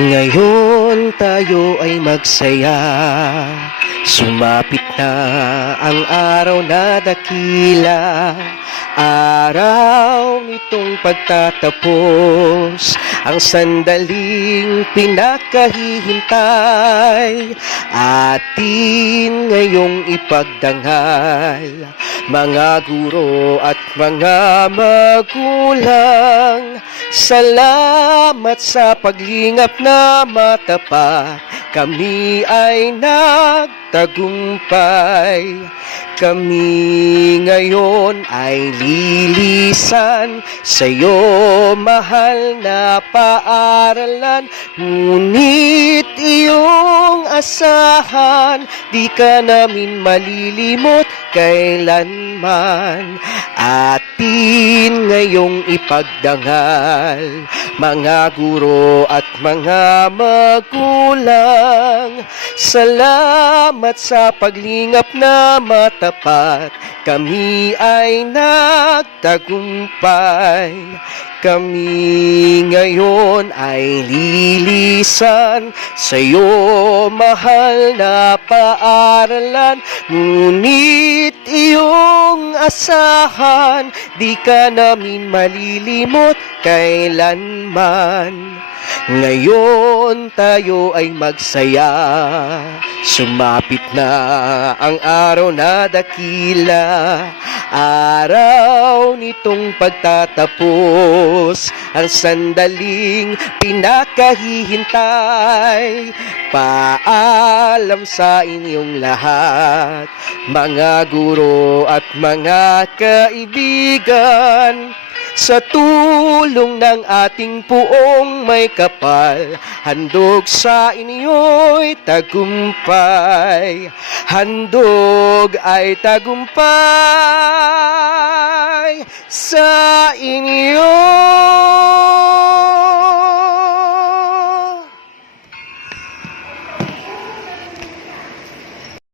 Ngayon tayo ay magsaya. Sumapit na ang araw na dakila, araw nitong pagtatapos, ang sandaling pinakahihintay, atin ngayong ipagdangal. Mga guro at mga magulang, salamat sa paglingap na matapat. Kami ay nagtagumpay. Kami ngayon ay lilisan sa'yo, mahal na paaralan. Ngunit iyong asahan, di ka namin malilimot kailanman. Atin ngayong ipagdangal, mga guro at mga magulang, salamat sa paglingap na matapat. Kami ay nagtagumpay. Kami ngayon ay lilisan sa'yo, mahal na paaralan. Ngunit iyong asahan, di ka namin malilimot kailanman. Ngayon tayo ay magsaya. Sumapit na ang araw na dakila, araw nitong pagtatapos, ang sandaling pinakahihintay. Paalam sa inyong lahat, mga guro at mga kaibigan. Sa tulong ng ating puong may kapal, handog sa inyo'y tagumpay. Handog ay tagumpay sa inyo.